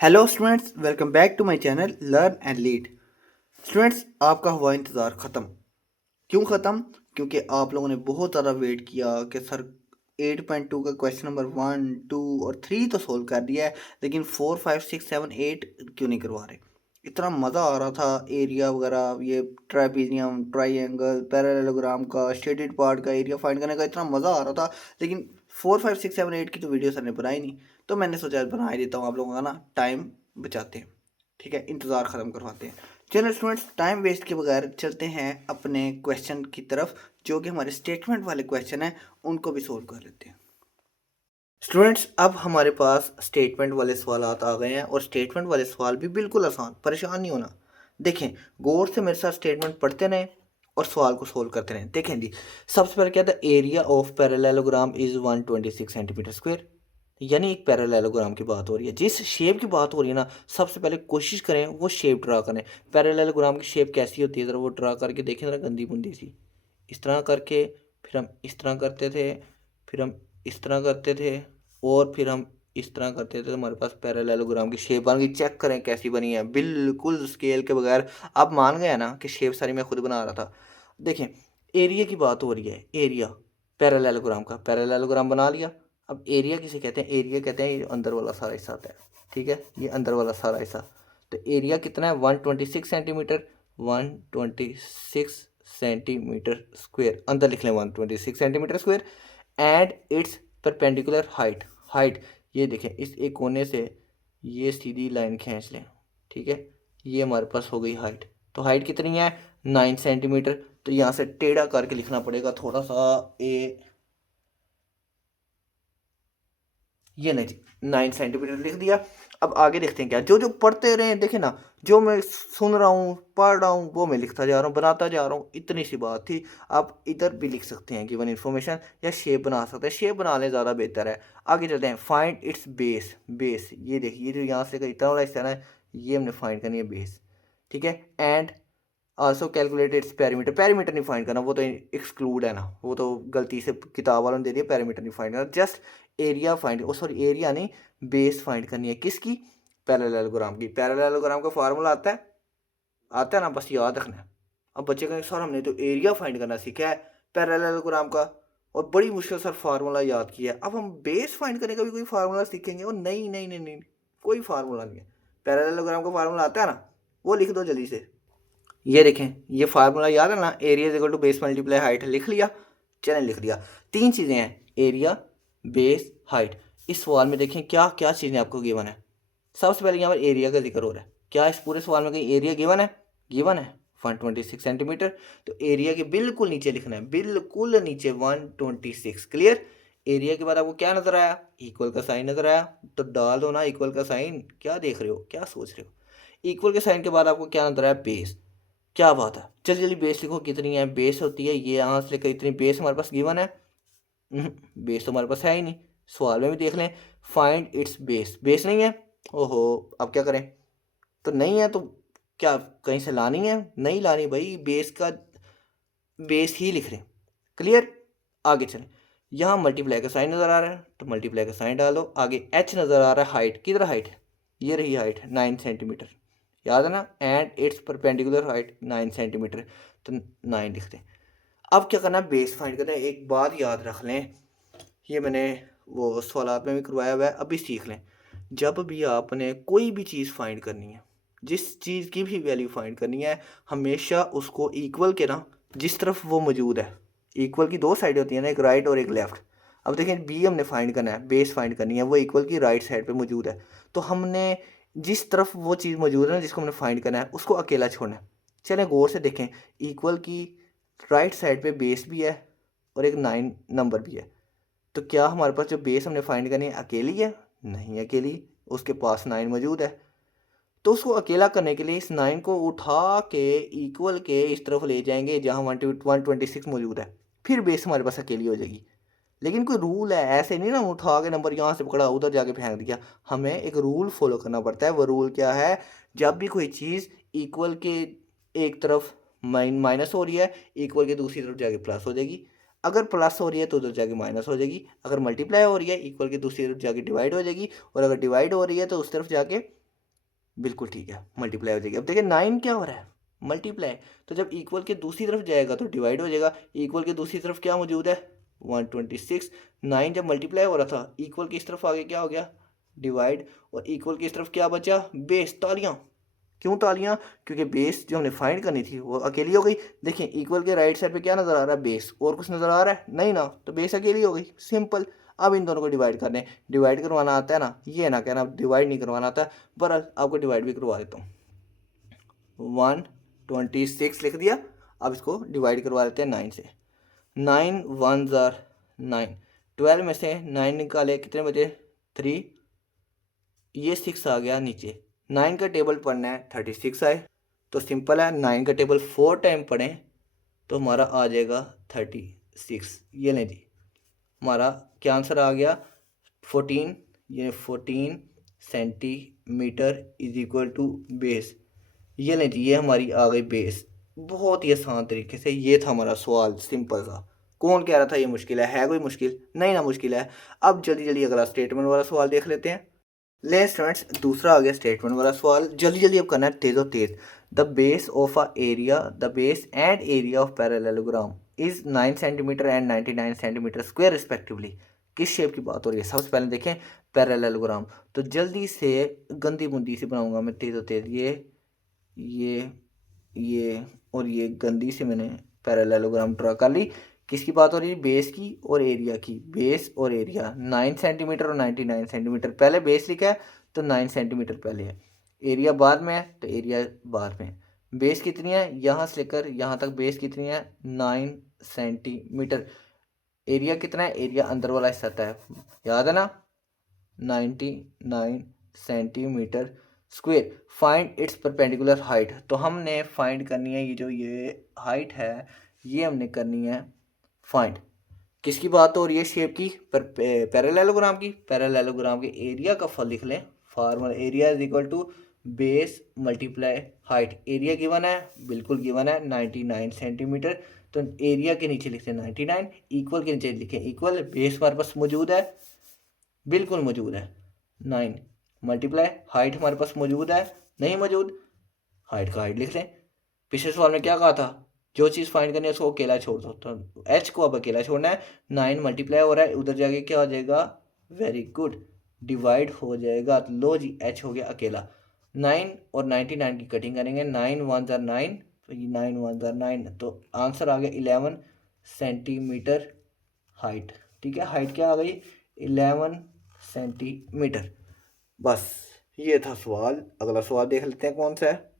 Hello students, welcome back to my channel learn and lead. Students, आपका हुआ इंतज़ार ख़त्म। क्यों ख़त्म? क्योंकि आप लोगों ने बहुत ज़्यादा वेट किया कि सर 8.2 का क्वेश्चन नंबर 1, 2 और 3 तो सोल्व कर दिया है, लेकिन 4, 5, 6, 7, 8 क्यों नहीं करवा रहे। इतना मज़ा आ रहा था एरिया वगैरह, ये ट्राइपीजियम, ट्राइंगल, पैरेललोग्राम का शेडेड पार्ट का एरिया फाइंड करने का इतना मज़ा आ रहा था, लेकिन 4, 5, 6, 7, 8 की तो वीडियो सर ने बनाई नहीं। तो मैंने सोचा बना ही देता हूँ, आप लोगों का ना टाइम बचाते हैं। ठीक है, इंतज़ार ख़त्म करवाते हैं। चलो स्टूडेंट्स, टाइम वेस्ट के बगैर चलते हैं अपने क्वेश्चन की तरफ, जो कि हमारे स्टेटमेंट वाले क्वेश्चन हैं, उनको भी सोल्व कर लेते हैं। स्टूडेंट्स, अब हमारे पास स्टेटमेंट वाले सवाल आ गए हैं, और स्टेटमेंट वाले सवाल भी बिल्कुल आसान, परेशान नहीं होना। देखें, गौर से मेरे साथ स्टेटमेंट पढ़ते रहें और सवाल को सोल्व करते रहें। देखें जी, सबसे पहले क्या था, area of parallelogram is 126 centimetre square. यानी एक पैरेललोग्राम की बात हो रही है, जिस शेप की बात हो रही है ना, सबसे पहले कोशिश करें वो शेप ड्रा करें। पैरेललोग्राम की शेप कैसी होती है, ज़रा वो ड्रा करके देखें ज़रा, गंदी बुंदी सी। इस तरह करके, फिर हम इस तरह करते थे, फिर हम इस तरह करते थे, और फिर हम इस तरह करते थे, तो हमारे पास पैरेललोग्राम की शेप बन गई। चेक करें कैसी बनी है, बिल्कुल स्केल के बगैर। आप मान गए ना कि शेप सारी मैं खुद बना रहा था। देखें, एरिया की बात हो रही है, एरिया पैरेललोग्राम का, पैरेललोग्राम बना लिया। अब एरिया किसे कहते हैं? एरिया कहते हैं ये अंदर वाला सारा हिस्सा आता है। ठीक है, ये अंदर वाला सारा हिस्सा। तो एरिया कितना है? 126 सेंटीमीटर। 126 सेंटीमीटर स्क्वेयर, अंदर लिख लें 126 centimetre square. And it's perpendicular height, height ये देखें, इस एक कोने से ये सीधी लाइन खींच लें। ठीक है, ये हमारे पास हो गई हाइट। तो हाइट कितनी है? 9 सेंटीमीटर। तो यहाँ से टेढ़ा करके लिखना पड़ेगा थोड़ा सा, ए ये नहीं जी, 9 सेंटीमीटर लिख दिया। अब आगे देखते हैं क्या, जो जो पढ़ते रहे देखे ना, जो मैं सुन रहा हूँ पढ़ रहा हूँ वो मैं लिखता जा रहा हूँ, बनाता जा रहा हूँ। इतनी सी बात थी। आप इधर भी लिख सकते हैं गिवन इन्फॉर्मेशन, या शेप बना सकते हैं, शेप बना लें ज़्यादा बेहतर है। आगे चलते हैं, फाइंड इट्स बेस। बेस ये देखिए, ये जो यहाँ से इतना वाला हिस्सा है ना, ये हमने फाइंड करनी है बेस। ठीक है, and also calculate its perimeter. Perimeter नहीं फाइंड करना, वो तो एक्सक्लूड है ना, वो तो गलती से किताब वालों ने दे दिया। पैरीमीटर नहीं फाइंड करना, जस्ट एरिया फाइंड, ओ सॉरी एरिया नहीं, बेस फाइंड करनी है। किसकी? पैरेललोग्राम की। पैरेललोग्राम का फार्मूला आता है, आता है ना, बस याद रखना है। अब बच्चे कहेंगे सर हमने तो एरिया फाइंड करना सीखा है पैरेललोग्राम का, और बड़ी मुश्किल सर फार्मूला याद किया है, अब हम बेस फाइंड करने का भी कोई फार्मूला सीखेंगे? और नहीं नहीं नहीं नहीं, कोई फार्मूला नहीं है। पैरेललोग्राम का फार्मूला आता है ना, वो लिख दो जल्दी से। ये देखें, ये फार्मूला याद है ना, area is equal to base multiply height. लिख लिया? चलें, लिख दिया। तीन चीज़ें हैं, एरिया, बेस, हाइट। इस सवाल में देखें क्या क्या चीज़ें आपको गिवन है। सबसे पहले यहाँ पर एरिया का जिक्र हो रहा है। क्या इस पूरे सवाल में कहीं एरिया गिवन है? गिवन है 126 सेंटीमीटर। तो एरिया के बिल्कुल नीचे लिखना है, बिल्कुल नीचे 126। क्लियर? एरिया के बाद आपको क्या नजर आया? इक्वल का साइन नजर आया, तो डाल दो ना इक्वल का साइन। क्या देख रहे हो, क्या सोच रहे हो? इक्वल के साइन के बाद आपको क्या नजर आया? बेस। क्या बात है, जल्दी जल्दी बेस लिखो, कितनी है बेस होती है, ये यहाँ से लेकर इतनी बेस हमारे पास गिवन है। बेस तो हमारे पास है ही नहीं, सवाल में भी देख लें, फाइंड इट्स बेस। बेस नहीं है, ओहो, अब क्या करें? तो नहीं है तो क्या कहीं से लानी है? नहीं लानी भाई, बेस का बेस ही लिख रहे। क्लियर? आगे चलें, यहाँ मल्टीप्लाई का साइन नज़र आ रहा है, तो मल्टीप्लाई का साइन डालो। आगे एच नज़र आ रहा है, हाइट किधर हाइट है? ये रही हाइट 9 सेंटीमीटर, याद है ना, and it's perpendicular height 9 centimetre, तो 9 लिखते हैं। अब क्या करना है? बेस फाइंड करना है। एक बात याद रख लें, ये मैंने वो सवालात में भी करवाया हुआ है, अभी सीख लें। जब भी आपने कोई भी चीज़ फाइंड करनी है, जिस चीज़ की भी वैल्यू फाइंड करनी है, हमेशा उसको इक्वल के ना, जिस तरफ वो मौजूद है, इक्वल की दो साइड होती है ना, एक राइट और एक लेफ्ट। अब देखें, बी हमने फाइंड करना है, बेस फाइंड करनी है, वो इक्वल की राइट साइड पे मौजूद है। तो हमने जिस तरफ वो चीज़ मौजूद है ना, जिसको हमने फाइंड करना है, उसको अकेला छोड़ना है। चलें गौर से देखें, इक्वल की राइट साइड पे बेस भी है और एक 9 नंबर भी है। तो क्या हमारे पास जो बेस हमने फाइंड करनी है अकेली है? नहीं अकेली, उसके पास 9 मौजूद है। तो उसको अकेला करने के लिए इस 9 को उठा के इक्वल के इस तरफ ले जाएंगे जहाँ 126 मौजूद है, फिर बेस हमारे पास अकेली हो जाएगी। लेकिन कोई रूल है, ऐसे नहीं ना उठा के नंबर यहाँ से पकड़ा उधर जाके फेंक दिया। हमें एक रूल फॉलो करना पड़ता है। वो रूल क्या है? जब भी कोई चीज़ इक्वल के एक तरफ माइनस हो रही है, इक्वल के दूसरी तरफ जाके प्लस हो जाएगी। अगर प्लस हो रही है तो उधर जाके माइनस हो जाएगी। अगर मल्टीप्लाई हो रही है, इक्वल की दूसरी तरफ जाके डिवाइड हो जाएगी। और अगर डिवाइड हो रही है तो उस तरफ जाके बिल्कुल ठीक है, मल्टीप्लाई हो जाएगी। अब देखिए 9 क्या हो रहा है, मल्टीप्लाई। तो जब इक्वल के दूसरी तरफ जाएगा तो डिवाइड हो जाएगा। इक्वल के दूसरी तरफ क्या मौजूद है, 126। 9 जब मल्टीप्लाई हो रहा था, इक्वल की इस तरफ आगे क्या हो गया, डिवाइड। और इक्वल की इस तरफ क्या बचा, बेस। तालियां। क्यों तालियां, क्योंकि बेस जो हमने फाइंड करनी थी वो अकेली हो गई। देखिए इक्वल के राइट साइड पे क्या नज़र आ रहा है, बेस। और कुछ नज़र आ रहा है नहीं ना, तो बेस अकेली हो गई, सिंपल। अब इन दोनों को डिवाइड करने, डिवाइड करवाना आता है ना, ये ना कहना डिवाइड नहीं करवाना आता। बहरहाल आपको डिवाइड भी करवा देता हूँ। 126 लिख दिया। अब इसको डिवाइड करवा देते हैं 9 से। 9 1 ज़ार 9। 12 में से 9 निकाले, कितने बचे, 3। ये 6 आ गया नीचे। 9 का टेबल पढ़ना है, 36 आए। तो सिंपल है, 9 का टेबल 4 टाइम पढ़ें तो हमारा आ जाएगा 36। ये लें जी, हमारा क्या आंसर आ गया, 14। ये 14 centimetre is equal to base. ये लें जी, ये हमारी आ गई बेस। बहुत ही आसान तरीके से, ये था हमारा सवाल, सिंपल सा। कौन कह रहा था ये मुश्किल है कोई मुश्किल नहीं ना, मुश्किल है। अब जल्दी जल्दी अगला स्टेटमेंट वाला सवाल देख लेते हैं। ले स्टूडेंट्स, दूसरा आ गया स्टेटमेंट वाला सवाल। जल्दी जल्दी अब करना है, तेज़ो तेज़। The base of a area, the base and area of parallelogram is 9 centimetre and 99 centimetre square respectively. किस शेप की बात हो रही है, सबसे पहले देखें पैरेललोग्राम। तो जल्दी से गंदी बुंदी से बनाऊंगा मैं, तेज़ो तेज़। ये ये और ये गंदी से मैंने पैरेललोग्राम ड्रा कर ली। किसकी बात हो रही है, बेस की और एरिया की। बेस और एरिया 9 सेंटीमीटर और 99 सेंटीमीटर। पहले बेस लिखा है तो 9 सेंटीमीटर पहले है, एरिया बाद में है तो एरिया बाद में। बेस कितनी है, यहाँ से लेकर यहाँ तक बेस कितनी है, 9 सेंटीमीटर। एरिया कितना है, एरिया अंदर वाला हिस्सा है, याद है ना, 99 centimetre square. Find its perpendicular height. तो हमने फाइंड करनी है, ये जो ये हाइट है ये हमने करनी है फाइंड। किसकी बात हो रही है, शेप की, पैरेललोग्राम की। पैरेललोग्राम के एरिया का फल लिख लें। Formula, area is equal to base multiply height. Area given है, बिल्कुल गिवन है, 99 सेंटीमीटर। तो एरिया के नीचे लिखते हैं 99, इक्वल के नीचे लिखें इक्वल। बेस हमारे पास मौजूद है, बिल्कुल मौजूद है, 9 मल्टीप्लाई हाइट हमारे पास मौजूद है, नहीं मौजूद, हाइट का हाइट लिख लें। पिछले सवाल में क्या कहा था, जो चीज़ फाइंड करनी है उसको अकेला छोड़ दो, तो एच को अब अकेला छोड़ना है। 9 मल्टीप्लाई हो रहा है, उधर जाके क्या हो जाएगा, वेरी गुड, डिवाइड हो जाएगा। तो लो जी, एच हो गया अकेला। 9 और 99 की कटिंग करेंगे, 9 1 ज़ार 9, तो ये 9 1 ज़ार 9, तो आंसर आ गया 11 सेंटीमीटर हाइट। ठीक है, हाइट क्या आ गई, 11 सेंटीमीटर। बस ये था सवाल। अगला सवाल देख लेते हैं कौन सा है।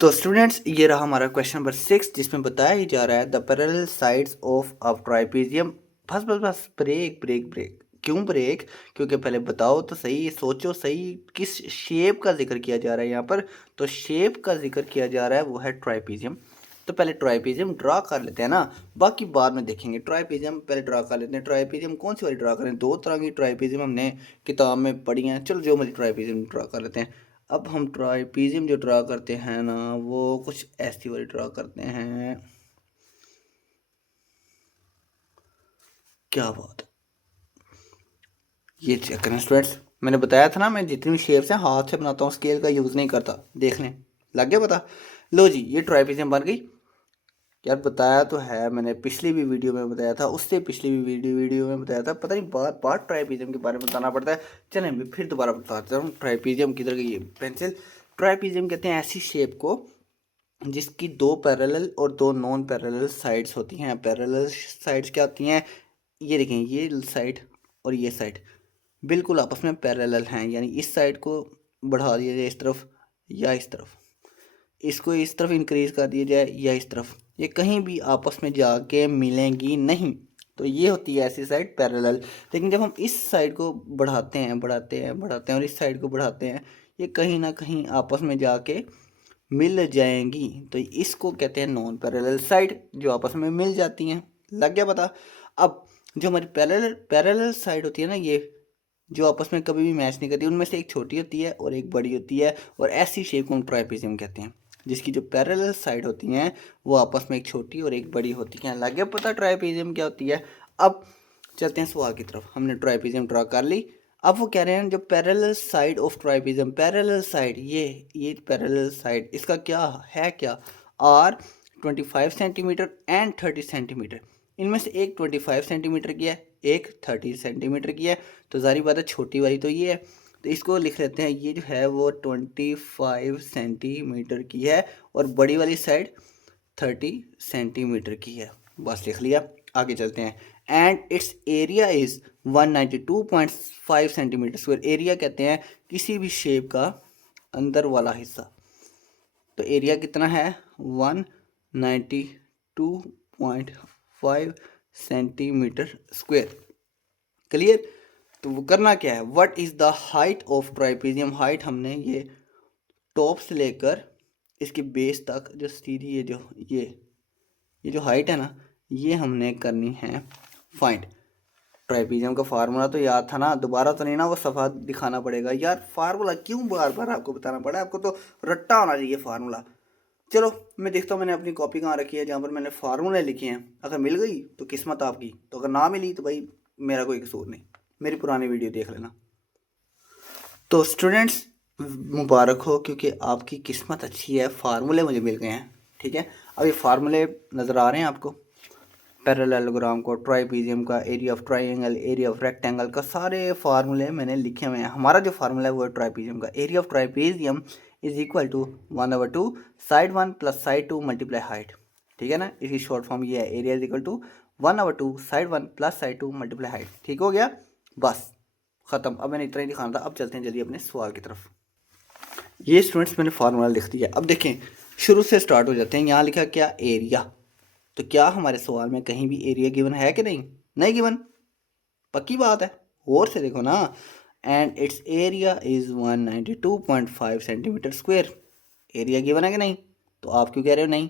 तो स्टूडेंट्स, ये रहा हमारा क्वेश्चन नंबर 6, जिसमें बताया ही जा रहा है the parallel sides of a trapezium. बस बस बस, ब्रेक ब्रेक ब्रेक। क्यों ब्रेक, क्योंकि पहले बताओ तो सही, सोचो सही, किस शेप का जिक्र किया जा रहा है यहाँ पर। तो शेप का जिक्र किया जा रहा है वो है ट्राइपेजियम। तो पहले ट्राइपेजियम ड्रा कर लेते हैं ना, बाकी बाद में देखेंगे। ट्राइपेजियम पहले ड्रा कर लेते हैं। ट्राइपेजियम कौन सी वाली ड्रा करें, दो तरह की ट्राइपेजियम हमने किताब में पढ़ी हैं। चलो जो मर्जी ट्राइपेजियम ड्रा कर लेते हैं। अब हम ट्राइपेजियम जो ड्रा करते हैं ना, वो कुछ ऐसी वाली ड्रा करते हैं। क्या बात है, ये चेक करें स्टूडेंट्स, मैंने बताया था ना, मैं जितनी भी शेप्स हैं हाथ से बनाता हूँ, स्केल का यूज़ नहीं करता। देख लें, लग गया पता। लो जी, ये ट्राइपेजियम बन गई। यार बताया तो है मैंने, पिछली भी वीडियो में बताया था, उससे पिछली भी वीडियो में बताया था। पता नहीं बार बार ट्राइपेजियम के बारे में बताना पड़ता है। चलें मैं फिर दोबारा बताता हूँ। ट्राइपेजियम किधर गई, ये पेंसिल। ट्राइपेजियम कहते हैं ऐसी शेप को जिसकी दो पैरेलल और दो नॉन पैरेलल साइड्स होती हैं। पैरेलल साइड्स क्या होती हैं, ये देखें, ये साइड और ये साइड बिल्कुल आपस में पैरेलल हैं, यानी इस साइड को बढ़ा दिया जाए इस तरफ या इस तरफ, इसको इस तरफ इंक्रीज कर दिया जाए या इस तरफ, ये कहीं भी आपस में जाके मिलेंगी नहीं। तो ये होती है ऐसी साइड पैरेलल। लेकिन जब हम इस साइड को बढ़ाते हैं बढ़ाते हैं बढ़ाते हैं और इस साइड को बढ़ाते हैं, ये कहीं ना कहीं आपस में जाके मिल जाएंगी। तो इसको कहते हैं नॉन पैरेलल साइड, जो आपस में मिल जाती हैं। लग गया पता। अब जो हमारी पैरेलल पैरेलल साइड होती है ना, ये जो आपस में कभी भी मैच नहीं करती, उनमें से एक छोटी होती है और एक बड़ी होती है, और ऐसी शेप को हम ट्राइपेजियम कहते हैं, जिसकी जो पैरेलल साइड होती हैं वो आपस में एक छोटी और एक बड़ी होती हैं। लग गया पता ट्राइपेजियम क्या होती है। अब चलते हैं सवाल की तरफ। हमने ट्राइपेजियम ड्रा कर ली। अब वो कह रहे हैं जो parallel side of trapezium, parallel side, ये पैरेलल साइड, इसका क्या है, क्या आर 25 सेंटीमीटर एंड 30 सेंटीमीटर। इनमें से एक 25 सेंटीमीटर की है, एक 30 सेंटीमीटर की है, तो जारी बात है छोटी वाली तो ये है, तो इसको लिख लेते हैं, ये जो है वो 25 सेंटीमीटर की है और बड़ी वाली साइड 30 सेंटीमीटर की है। बस लिख लिया, आगे चलते हैं। And it's area is 192.5 centimetre square. Area कहते हैं किसी भी शेप का अंदर वाला हिस्सा, तो एरिया कितना है 192.5 सेंटीमीटर स्क्वायर। क्लियर। तो वो करना क्या है, what is the height of trapezium. Height हमने ये टॉप से लेकर इसकी बेस तक जो सीधी ये जो हाइट है ना, ये हमने करनी है फाइंड। ट्राइपेजियम का फार्मूला तो याद था ना, दोबारा तो नहीं ना वो सफ़ा दिखाना पड़ेगा यार। फार्मूला क्यों बार बार आपको बताना पड़ा, आपको तो रट्टा होना चाहिए फार्मूला। चलो मैं देखता हूँ, मैंने अपनी कॉपी कहाँ रखी है जहाँ पर मैंने फार्मूले लिखे हैं। अगर मिल गई तो किस्मत आपकी, तो अगर ना मिली तो भाई मेरा कोई कसूर नहीं, मेरी पुरानी वीडियो देख लेना। तो स्टूडेंट्स मुबारक हो, क्योंकि आपकी किस्मत अच्छी है, फार्मूले मुझे मिल गए हैं। ठीक है, अब ये फार्मूले नज़र आ रहे हैं आपको, पैरेललोग्राम को, ट्राइपेजियम का, area of triangle, area of rectangle का, सारे फार्मूले मैंने लिखे हुए हैं। हमारा जो फार्मूला है वो है ट्राइपेजियम का। Area of trapezium is equal to 1/2 side 1 plus side 2 multiply height. ठीक है ना, इसकी शॉर्ट फॉर्म ये है, area is equal to 1/2 side 1 plus side 2 multiply height. ठीक हो गया, बस ख़त्म। अब मैंने इतना ही दिखाना था, अब चलते हैं जल्दी अपने सवाल की तरफ। ये स्टूडेंट्स मैंने फार्मूला लिख दिया। अब देखें, शुरू से स्टार्ट हो जाते हैं। यहाँ लिखा क्या, एरिया। तो क्या हमारे सवाल में कहीं भी एरिया गिवन है कि नहीं, नहीं गिवन, पक्की बात है, और से देखो ना। And it's area is 192.5 centimetre square. Area given है कि नहीं, तो आप क्यों कह रहे हो नहीं।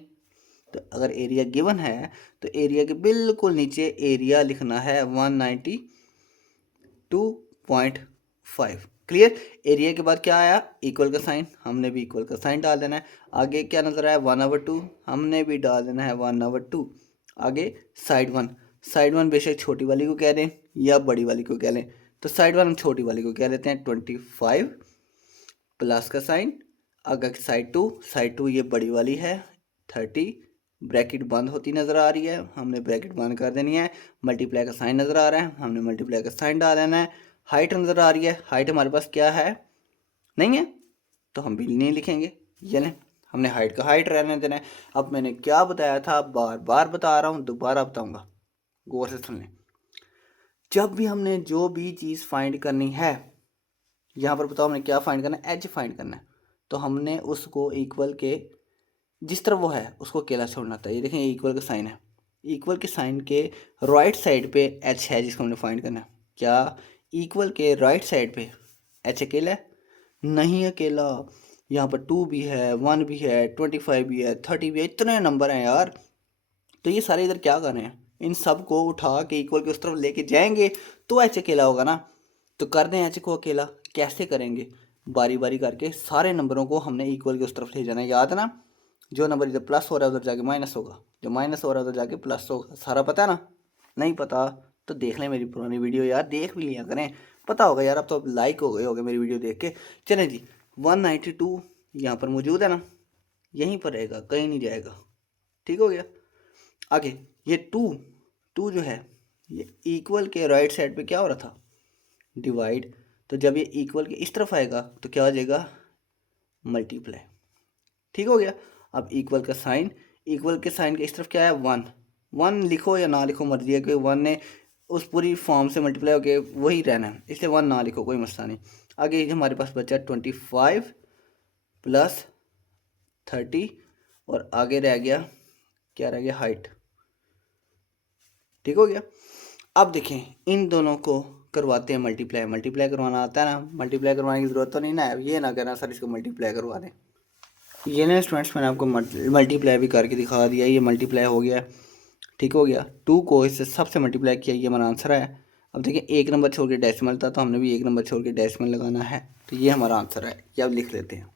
तो अगर एरिया गिवन है तो एरिया के बिल्कुल नीचे एरिया लिखना है 192.5। क्लियर। एरिया के बाद क्या आया, इक्वल का साइन, हमने भी इक्वल का साइन डाल देना है। आगे क्या नजर आया, 1/2, हमने भी डाल देना है 1/2। आगे साइड 1, साइड 1 बेशक छोटी वाली को कह दें या बड़ी वाली को कह लें, तो साइड 1 हम छोटी वाली को कह लेते हैं 25 प्लस का साइन। अगर साइड 2, साइड 2 ये बड़ी वाली है 30, ब्रैकेट बंद होती नज़र आ रही है, हमने ब्रैकेट बंद कर देनी है। मल्टीप्लाई का साइन नज़र आ रहा है, हमने मल्टीप्लाई का साइन डाल देना है। हाइट नज़र आ रही है, हाइट हमारे पास क्या है, नहीं है, तो हम भी नहीं लिखेंगे, ये लें, हमने हाइट का हाइट रहने देना है। अब मैंने क्या बताया था, बार बार बता रहा हूँ, दोबारा बताऊँगा, गौर से सुन लें। जब भी हमने जो भी चीज़ फाइंड करनी है, यहाँ पर बताओ हमने क्या फाइंड करना है, एच फाइंड करना है, तो हमने उसको इक्वल के जिस तरफ वो है उसको अकेला छोड़ना था। ये देखें, इक्वल का साइन है, इक्वल के साइन के राइट साइड पे एच है जिसको हमने फाइंड करना है। क्या इक्वल के राइट साइड पे एच अकेला है, नहीं अकेला, यहाँ पर 2 भी है, 1 भी है, 25 भी है, 30 भी है, इतने नंबर हैं यार। तो ये सारे इधर क्या कर रहे हैं, इन सब को उठा के इक्वल के उस तरफ लेके जाएंगे तो एच अकेला होगा ना। तो कर दें एच को अकेला, कैसे करेंगे, बारी बारी करके सारे नंबरों को हमने इक्वल के उस तरफ ले जाना है। याद है ना, जो नंबर इधर प्लस हो रहा है उधर जाके माइनस होगा, जो माइनस हो रहा है उधर जाके प्लस होगा। सारा पता है ना, नहीं पता तो देख लें मेरी पुरानी वीडियो यार, देख भी लिया करें, पता होगा यार। अब तो लाइक हो गए होगे मेरी वीडियो देख के। चलें जी, 192 यहाँ पर मौजूद है ना, यहीं पर रहेगा, कहीं नहीं जाएगा। ठीक हो गया। आगे ये 2 जो है ये इक्वल के राइट साइड पे क्या हो रहा था, डिवाइड। तो जब ये इक्वल के इस तरफ आएगा तो क्या हो जाएगा, मल्टीप्लाई। ठीक हो गया। अब इक्वल का साइन, इक्वल के साइन के इस तरफ क्या है, 1, 1 लिखो या ना लिखो मर्जी है, क्योंकि 1 ने उस पूरी फॉर्म से मल्टीप्लाई होके वही रहना है, इसलिए 1 ना लिखो, कोई मसला नहीं। आगे हमारे पास बचा 25 प्लस 30 और आगे रह गया, क्या रह गया, हाइट। ठीक हो गया। अब देखें, इन दोनों को करवाते हैं मल्टीप्लाई। मल्टीप्लाई करवाना आता है ना, मल्टीप्लाई करवाने की ज़रूरत तो नहीं ना है, ये ना कहना सर इसको मल्टीप्लाई करवा दें। ये ना स्टूडेंट्स मैंने आपको मल्टीप्लाई भी करके दिखा दिया, ये मल्टीप्लाई हो गया। ठीक हो गया, 2 को इससे सबसे मल्टीप्लाई किया, ये हमारा आंसर है। अब देखिए, एक नंबर छोड़ के डेसिमल था तो हमने भी एक नंबर छोड़ के डेसिमल लगाना है, तो ये हमारा आंसर है। ये अब लिख लेते हैं।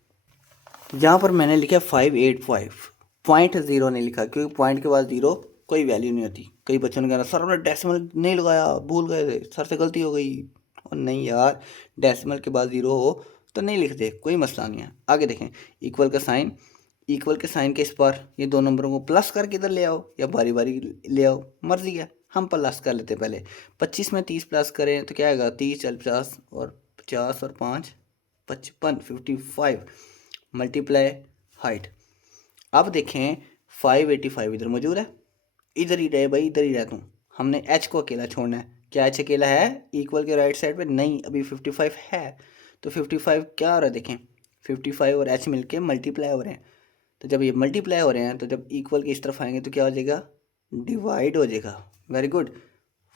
यहाँ पर मैंने लिखा 585, पॉइंट 0 नहीं लिखा, क्योंकि पॉइंट के बाद 0 कोई वैल्यू नहीं होती। कई बच्चों ने कहना सर हमने डेसिमल नहीं लगाया, भूल गए थे, सर से गलती हो गई, और नहीं यार, डेसिमल के बाद 0 हो तो नहीं लिख दे, कोई मसला नहीं है। आगे देखें, इक्वल का साइन, इक्वल के साइन के इस पर ये दो नंबरों को प्लस करके इधर ले आओ या बारी बारी ले आओ, मर्जी है। हम प्लस कर लेते हैं पहले। 25 में 30 प्लस करें तो क्या आएगा, 30 40 50 और 50 और 5 55 55 मल्टीप्लाई हाइट। अब देखें 585 इधर मौजूद है, इधर ही रहे भाई, इधर ही रह तू। हमने एच को अकेला छोड़ना है। क्या एच अकेला है इक्वल के राइट साइड पे? नहीं, अभी 55 है। तो 55 क्या हो रहा है देखें, 55 और एच मिलके मल्टीप्लाई हो रहे हैं। तो जब ये मल्टीप्लाई हो रहे हैं तो जब इक्वल की इस तरफ आएंगे तो क्या हो जाएगा, डिवाइड हो जाएगा। वेरी गुड,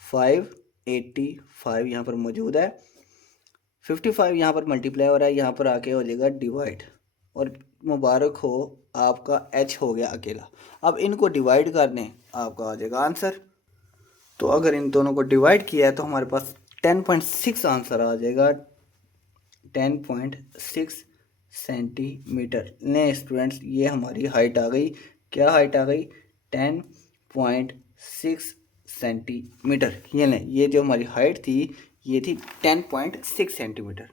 585 यहाँ पर मौजूद है, 55 यहाँ पर मल्टीप्लाई हो रहा है, यहाँ पर आके हो जाएगा डिवाइड। और मुबारक हो, आपका एच हो गया अकेला। अब इनको डिवाइड कर दें, आपका आ जाएगा आंसर। तो अगर इन दोनों को डिवाइड किया है तो हमारे पास 10.6 आंसर आ जाएगा, 10.6 सेंटीमीटर। ने स्टूडेंट्स, ये हमारी हाइट आ गई। क्या हाइट आ गई? 10.6 सेंटीमीटर। ये लें, ये जो हमारी हाइट थी ये थी 10.6 सेंटीमीटर।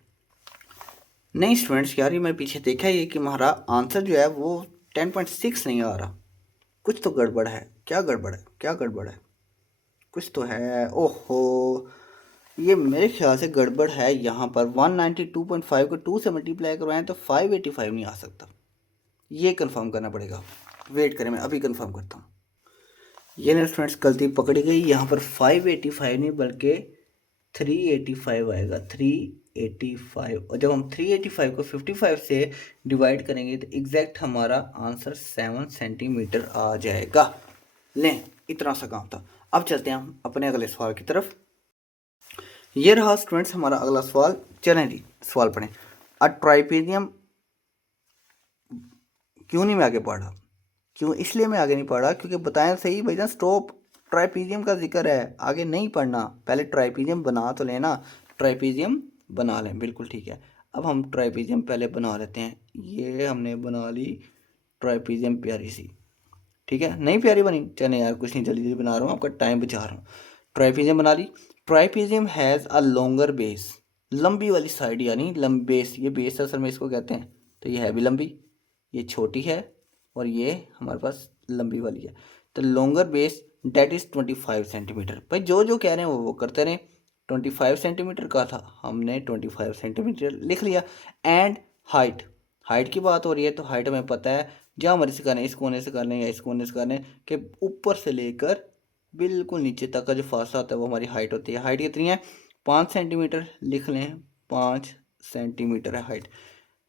नहीं स्टूडेंट्स यार, ये मैं पीछे देखा ये कि हमारा आंसर जो है वो 10.6 नहीं आ रहा। कुछ तो गड़बड़ है। क्या गड़बड़ है? क्या गड़बड़ है? कुछ तो है। ओहो, ये मेरे ख्याल से गड़बड़ है यहाँ पर। 192.5 को 2 से मल्टीप्लाई करवाएं तो 585 नहीं आ सकता। ये कंफर्म करना पड़ेगा। वेट करें, मैं अभी कंफर्म करता हूँ। ये ना स्टूडेंट्स गलती पकड़ी गई। यहाँ पर 585 नहीं बल्कि 385 आएगा, 385। और जब हम 385 को 55 से डिवाइड करेंगे तो एग्जैक्ट हमारा आंसर 7 सेंटीमीटर आ जाएगा। लें, इतना सा काम था। अब चलते हैं हम अपने अगले सवाल की तरफ। ये रहा स्टूडेंट्स हमारा अगला सवाल। चलें जी, सवाल पढ़ें। अ ट्राइपेजियम, क्यों नहीं मैं आगे पढ़ा? क्यों? इसलिए मैं आगे नहीं पढ़ा क्योंकि बताएं सही भैया, स्टॉप। ट्राइपेजियम का जिक्र है, आगे नहीं पढ़ना। पहले ट्राइपेजियम बना तो लेना, ट्राइपेजियम बना लें, बिल्कुल ठीक है। अब हम ट्राइपेजियम पहले बना लेते हैं। ये हमने बना ली ट्राइपेजियम, प्यारी सी, ठीक है। नहीं प्यारी बनी, चले यार कुछ नहीं, जल्दी जल्दी बना रहा हूँ, आपका टाइम बचा रहा हूँ। ट्राइपेजियम बना ली। Trapezium has a longer base, लंबी वाली साइड यानी लंबी बेस। ये बेस असल में इसको कहते हैं। तो ये है भी लंबी, ये छोटी है और ये हमारे पास लंबी वाली है। तो longer base that is 25 centimetre. भाई जो जो कह रहे हैं वो करते रहें। 25 सेंटीमीटर का था, हमने 25 सेंटीमीटर लिख लिया। एंड हाइट, हाइट की बात हो रही है तो हाइट हमें पता है, जहाँ मर्जी से करना है, इस कोने से करना है या इस कोने से करना है, कि ऊपर से लेकर बिल्कुल नीचे तक का जो फासला होता है वो हमारी हाइट होती है। हाइट कितनी है? 5 सेंटीमीटर लिख लें, 5 सेंटीमीटर है height.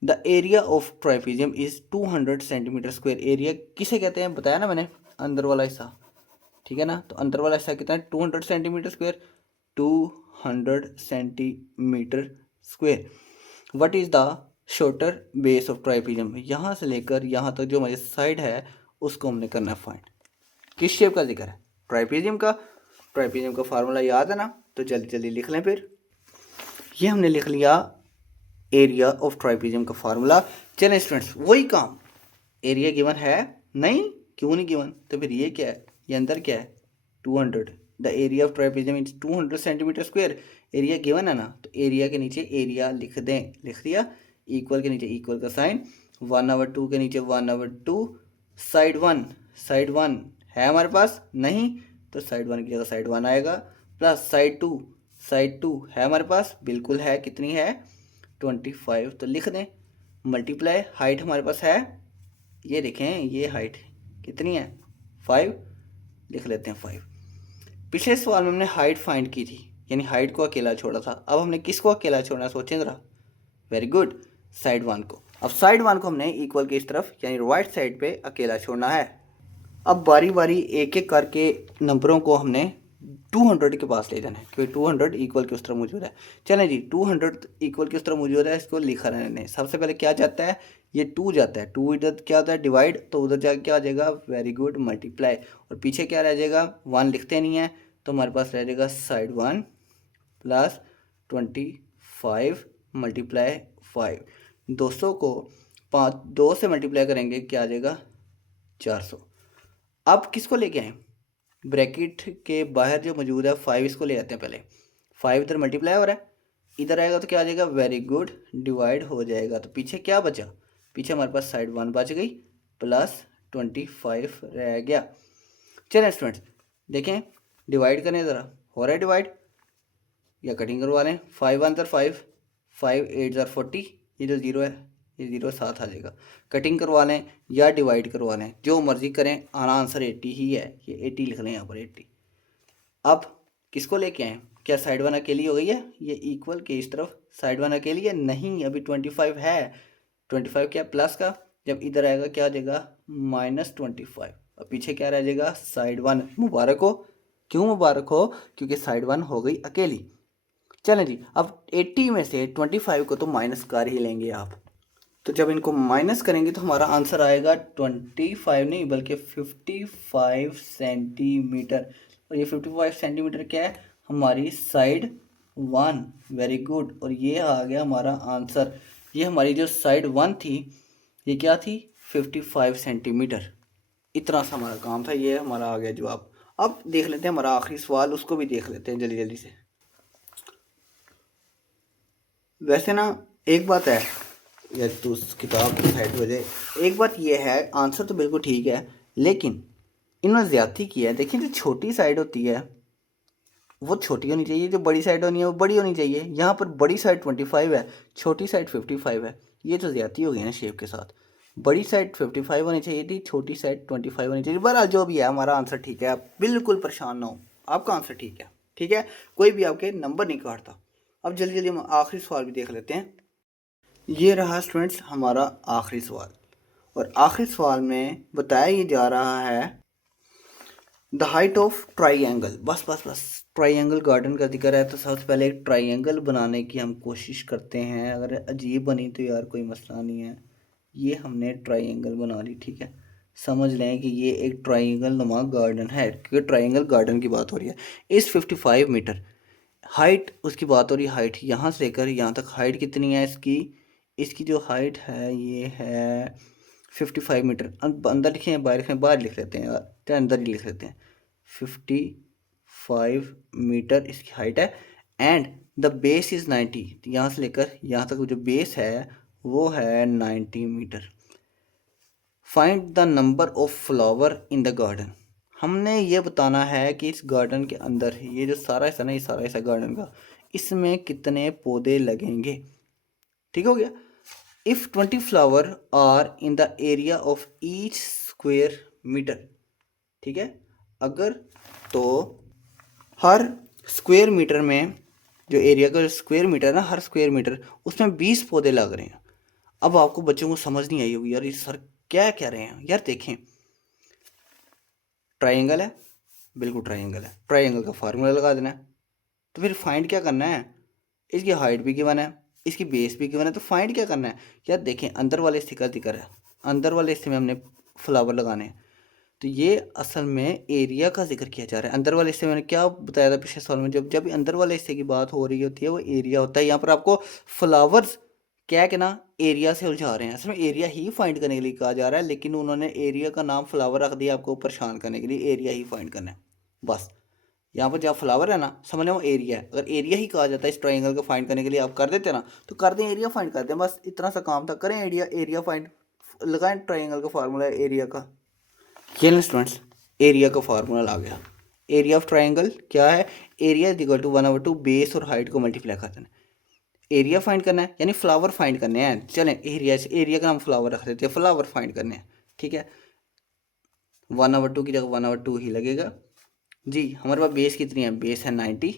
The area of trapezium is 200 centimetre square. Area किसे कहते हैं बताया ना मैंने, अंदर वाला हिस्सा, ठीक है ना। तो अंदर वाला हिस्सा कितना है? 200 centimetre square, 200 centimetre square. What is the shorter base of trapezium? यहाँ से लेकर यहाँ तक जो हमारी साइड है उसको हमने करना है फाइंड। किस शेप का जिक्र है? ट्राइपेजियम का। ट्राइपेजियम का फार्मूला याद है ना, तो जल्दी जल्दी लिख लें फिर। ये हमने लिख लिया एरिया ऑफ ट्राइपेजियम का फार्मूला। चलें स्टूडेंट्स, वही काम। एरिया गिवन है? नहीं, क्यों नहीं गिवन? तो फिर ये क्या है? ये अंदर क्या है? 200। The area of trapezium is 200 centimetre square. Area given है ना, तो एरिया के नीचे एरिया लिख दें। लिख दिया। इक्वल के नीचे इक्वल का साइन, 1/2 के नीचे 1/2। साइड वन, साइड वन है हमारे पास? नहीं, तो साइड वन की जगह साइड वन आएगा। Plus side two, side two है हमारे पास? बिल्कुल है। कितनी है? 25। तो लिख दें। मल्टीप्लाई हाइट हमारे पास है, ये देखें, ये हाइट कितनी है? 5। लिख लेते हैं 5। पिछले सवाल में हमने हाइट फाइंड की थी, यानी हाइट को अकेला छोड़ा था। अब हमने किसको अकेला छोड़ना है, सोचें ज़रा। वेरी गुड, साइड वन को। अब साइड वन को हमने इक्वल की इस तरफ यानी राइट साइड पे अकेला छोड़ना है। अब बारी बारी एक एक करके नंबरों को हमने 200 के पास ले जाना है, क्योंकि 200 इक्वल की उस तरफ मौजूद है। चलें जी, 200 इक्वल की उस तरफ मौजूद है, इसको लिखा रहने। सबसे पहले क्या जाता है? ये 2 जाता है। 2 इधर क्या होता है? डिवाइड। तो उधर जाके क्या आ जाएगा? Very good, multiply. और पीछे क्या रह जाएगा? 1 लिखते नहीं है, तो हमारे पास रह जाएगा साइड 1 प्लस 25 मल्टीप्लाई 5। 200 को 2 से मल्टीप्लाई करेंगे, क्या आ जाएगा? 400। अब किसको लेके आए? ब्रैकेट के बाहर जो मौजूद है 5, इसको ले आते हैं पहले। 5 इधर मल्टीप्लाई हो रहा है, इधर आएगा तो क्या आ जाएगा, वेरी गुड, डिवाइड हो जाएगा। तो पीछे क्या बचा, पीछे हमारे पास साइड 1 बच गई प्लस 25 रह गया। चलिए स्टूडेंट्स देखें, डिवाइड करें ज़रा, हो रहा है डिवाइड या कटिंग करवा लें। 5 1 5, 5 8 40, ये जो ज़ीरो है ये ज़ीरो साथ आ जाएगा। कटिंग करवा लें या डिवाइड करवा लें, जो मर्ज़ी करें, आना आंसर 80 ही है, ये 80 लिख लें यहाँ पर 80। अब किसको लेके आए, क्या साइड 1 अकेली हो गई है, ये इक्वल के इस तरफ साइड 1 अकेली है, नहीं अभी 25 है। 25 क्या प्लस का, जब इधर आएगा क्या आ जाएगा -25, और पीछे क्या रह जाएगा साइड 1। मुबारक हो, क्यों मुबारक हो, क्योंकि साइड 1 हो गई अकेली। चलें जी, अब 80 में से 25 को तो माइनस कर ही लेंगे आप। तो जब इनको माइनस करेंगे तो हमारा आंसर आएगा 25 नहीं बल्कि 55 सेंटीमीटर। और ये 55 सेंटीमीटर क्या है, हमारी साइड 1। वेरी गुड, और ये आ गया हमारा आंसर। ये हमारी जो साइड 1 थी ये क्या थी, 55 सेंटीमीटर। इतना सा हमारा काम था, ये हमारा आ गया जवाब। अब देख लेते हैं हमारा आखिरी सवाल, उसको भी देख लेते हैं जल्दी जल्दी से। वैसे ना एक बात है, या तो उस किताब की साइड हो जाए, एक बात ये है, आंसर तो बिल्कुल ठीक है लेकिन इन्होंने ज़्यादती की है। देखिए जो छोटी साइड होती है वो छोटी होनी चाहिए, जो बड़ी साइड होनी है वो बड़ी होनी चाहिए। यहाँ पर बड़ी साइड 25 है, छोटी साइड 55 है, ये तो ज़्यादती हो गई ना शेप के साथ। बड़ी साइड 55 होनी चाहिए थी, छोटी साइड 25 होनी चाहिए। बहरहाल जो भी है हमारा आंसर ठीक है, आप बिल्कुल परेशान ना हो, आपका आंसर ठीक है, ठीक है, कोई भी आपके नंबर नहीं काटता। अब जल्दी जल्दी हम आखिरी सवाल भी देख लेते हैं। ये रहा स्टूडेंट्स हमारा आखिरी सवाल, और आखिरी सवाल में बताया ये जा रहा है द हाइट ऑफ ट्राइंगल। बस बस बस, ट्राइंगल गार्डन का जिक्र है तो सबसे पहले एक ट्राइंगल बनाने की हम कोशिश करते हैं। अगर अजीब बनी तो यार कोई मसला नहीं है, ये हमने ट्राइंगल बना ली, ठीक है। समझ लें कि ये एक ट्राइंगल नुमा गार्डन है, क्योंकि ट्राइंगल गार्डन की बात हो रही है। इस 55 मीटर हाइट उसकी बात हो रही है, हाइट यहाँ से लेकर यहाँ तक हाइट कितनी है इसकी, इसकी जो हाइट है ये है 55 मीटर। अंदर लिखे हैं बाहर लिखे हैं, बाहर लिख लेते हैं यार, तो अंदर ही लिख लेते हैं। 55 मीटर इसकी हाइट है, एंड द बेस इज़ 90, यहाँ से लेकर यहाँ तक जो बेस है वो है 90 मीटर। Find the number of flower in the garden. हमने ये बताना है कि इस गार्डन के अंदर ये जो सारा हिस्सा ना, ये सारा हिस्सा गार्डन का, इसमें कितने पौधे लगेंगे, ठीक हो गया। If 20 flower are in the area of each square metre, ठीक है, अगर तो हर स्क्वेयर मीटर में, जो एरिया का स्क्वेयर मीटर है ना, हर स्क्वेयर मीटर उसमें 20 पौधे लग रहे हैं। अब आपको बच्चों को समझ नहीं आई होगी यार ये सर क्या कह रहे हैं। यार देखें, ट्राइंगल है, बिल्कुल ट्राइंगल है, ट्राइंगल का फार्मूला लगा देना है। तो फिर फाइंड क्या करना है, इसकी हाइट भी गिवन है, इसकी बेस भी गिवन है, तो फाइंड क्या करना है। यार देखें, अंदर वाले हिस्से का जिक्र है, अंदर वाले हिस्से में हमने फ्लावर लगाने हैं, तो ये असल में एरिया का जिक्र किया जा रहा है। अंदर वाले हिस्से में मैंने क्या बताया था पिछले सवाल में, जब जब अंदर वाले हिस्से की बात हो रही होती है वो एरिया होता है। यहाँ पर आपको फ्लावर्स क्या है कि ना एरिया से उलझा रहे हैं, असल में एरिया ही फाइंड करने के लिए कहा जा रहा है, लेकिन उन्होंने एरिया का नाम फ्लावर रख दिया आपको परेशान करने के लिए। एरिया ही फाइंड करना है बस। यहाँ पर जहाँ फ्लावर है ना, समझ लो वो एरिया है। अगर एरिया ही कहा जाता है इस ट्राइंगल को फाइंड करने के लिए, आप कर देते ना, तो कर दें एरिया फाइंड कर दें, बस इतना सा काम था, करें एरिया, एरिया फाइंड लगाएं, ट्राइंगल का फार्मूला एरिया का। ये स्टूडेंट्स एरिया का फार्मूला आ गया। एरिया ऑफ ट्राइंगल क्या है, area is equal to 1/2 base और हाइट को मल्टीप्लाई कर देना। एरिया फाइंड करना है यानी फ्लावर फाइंड करने हैं। चलें एरिया से एरिया का नाम फ्लावर रख देते हैं, फ्लावर फाइंड करने हैं, ठीक है। 1/2 की जगह 1/2 ही लगेगा जी। हमारे पास बेस कितनी है, बेस है 90,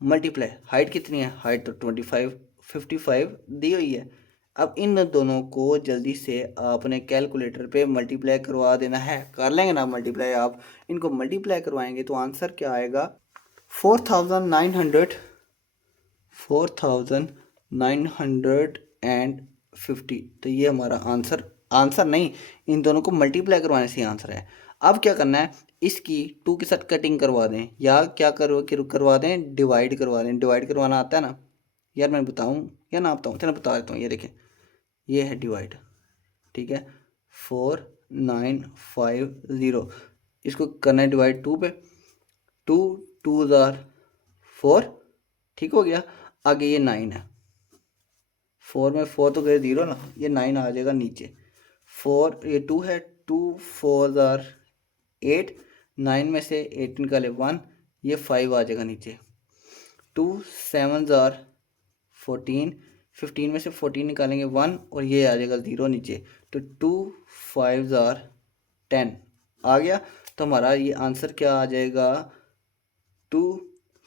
मल्टीप्लाई हाइट कितनी है, हाइट तो 55 दी हुई है। अब इन दोनों को जल्दी से आपने कैलकुलेटर पे मल्टीप्लाई करवा देना है। कर लेंगे ना मल्टीप्लाई, आप इनको मल्टीप्लाई करवाएंगे तो आंसर क्या आएगा, 4950। तो ये हमारा आंसर, आंसर नहीं, इन दोनों को मल्टीप्लाई करवाने से आंसर है। अब क्या करना है, इसकी 2 के साथ कटिंग करवा दें, या क्या करवा दें, डिवाइड करवा दें। डिवाइड करवाना आता है ना यार, मैं बताऊं या ना बताऊं, चलो बता देता हूँ। ये देखें, ये है डिवाइड, ठीक है, 4950, इसको करना है डिवाइड 2 पे, 2 2 ज़ार 4, ठीक हो गया। आगे ये 9 है, 4 में 4 तो गए 0 ना, ये 9 आ जाएगा नीचे। 4 ये 2 है, 2 4 आर 8, 9 में से 8 निकाले 1, ये 5 आ जाएगा नीचे। 2 7 आर 14, 15 में से 14 निकालेंगे 1, और ये आ जाएगा 0 नीचे। तो 2 5 आर 10 आ गया। तो हमारा ये आंसर क्या आ जाएगा, 2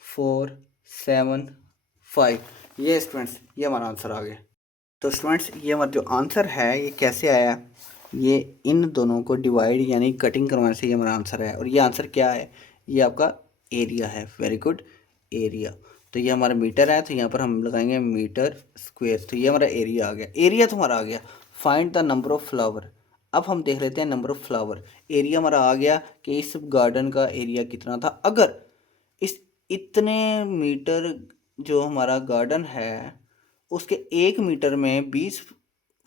4 7 5। ये स्टूडेंट्स ये हमारा आंसर आ गया। तो स्टूडेंट्स ये हमारा जो आंसर है ये कैसे आया, ये इन दोनों को डिवाइड यानी कटिंग करवाने से ये हमारा आंसर है। और ये आंसर क्या है, ये आपका एरिया है। Very good, area. तो ये हमारा मीटर है, तो यहाँ पर हम लगाएंगे मीटर स्क्वायर। तो ये हमारा एरिया आ गया, एरिया तो हमारा आ गया। Find the number of flower. अब हम देख लेते हैं नंबर ऑफ फ्लावर। एरिया हमारा आ गया कि इस गार्डन का एरिया कितना था। अगर इस इतने मीटर जो हमारा गार्डन है उसके 1 मीटर में 20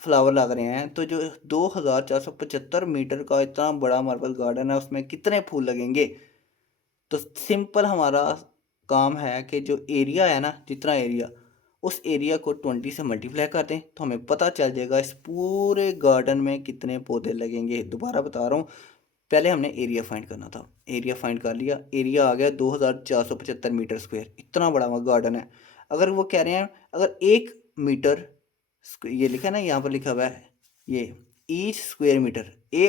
फ्लावर लग रहे हैं, तो जो 2475 मीटर का इतना बड़ा हमारे पास गार्डन है उसमें कितने फूल लगेंगे। तो सिंपल हमारा काम है कि जो एरिया है ना, जितना एरिया, उस एरिया को 20 से मल्टीप्लाई कर दें तो हमें पता चल जाएगा इस पूरे गार्डन में कितने पौधे लगेंगे। दोबारा बता रहा हूँ, पहले हमने एरिया फाइंड करना था, एरिया फाइंड कर लिया, एरिया आ गया 2475 मीटर स्क्वायर, इतना बड़ा हमारा गार्डन है। अगर वो कह रहे हैं अगर 1 मीटर, ये लिखा है ना यहाँ पर लिखा हुआ है ये ईच स्क्वायर मीटर,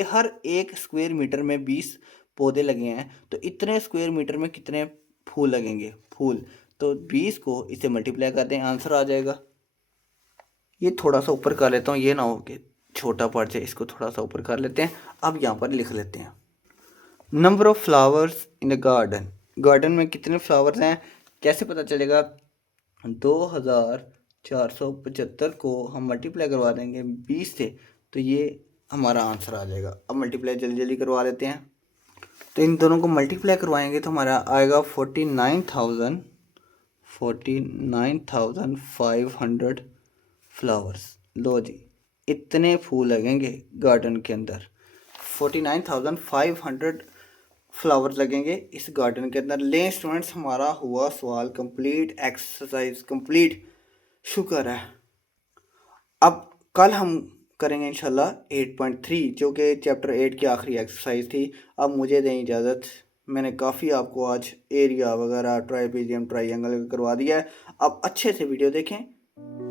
हर एक स्क्वायर मीटर में 20 पौधे लगे हैं, तो इतने स्क्वायर मीटर में कितने फूल लगेंगे, फूल। तो 20 को इसे मल्टीप्लाई कर दें, आंसर आ जाएगा। ये थोड़ा सा ऊपर कर लेता हूँ, ये ना हो कि छोटा पड़ जाए, इसको थोड़ा सा ऊपर कर लेते हैं। अब यहाँ पर लिख लेते हैं number of flowers in a garden. Garden में कितने फ्लावर्स हैं, कैसे पता चलेगा। 2475 को हम मल्टीप्लाई करवा देंगे 20 से, तो ये हमारा आंसर आ जाएगा। अब मल्टीप्लाई जल्दी जल्दी करवा लेते हैं। तो इन दोनों को मल्टीप्लाई करवाएंगे तो हमारा आएगा 49,500 फ्लावर्स। लो जी, इतने फूल लगेंगे गार्डन के अंदर, 49,500 फ्लावर लगेंगे इस गार्डन के अंदर। ले स्टूडेंट्स, हमारा हुआ सवाल कंप्लीट, एक्सरसाइज कंप्लीट, शुक्र है। अब कल हम करेंगे इंशाल्लाह 8.3 जो कि चैप्टर 8 की आखिरी एक्सरसाइज थी। अब मुझे दें इजाज़त, मैंने काफ़ी आपको आज एरिया वगैरह ट्राइपीजियम ट्राइंगल करवा दिया है। अब अच्छे से वीडियो देखें,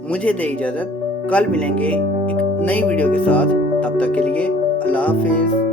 मुझे दें इजाज़त, कल मिलेंगे एक नई वीडियो के साथ। तब तक के लिए अल्लाह हाफिज़।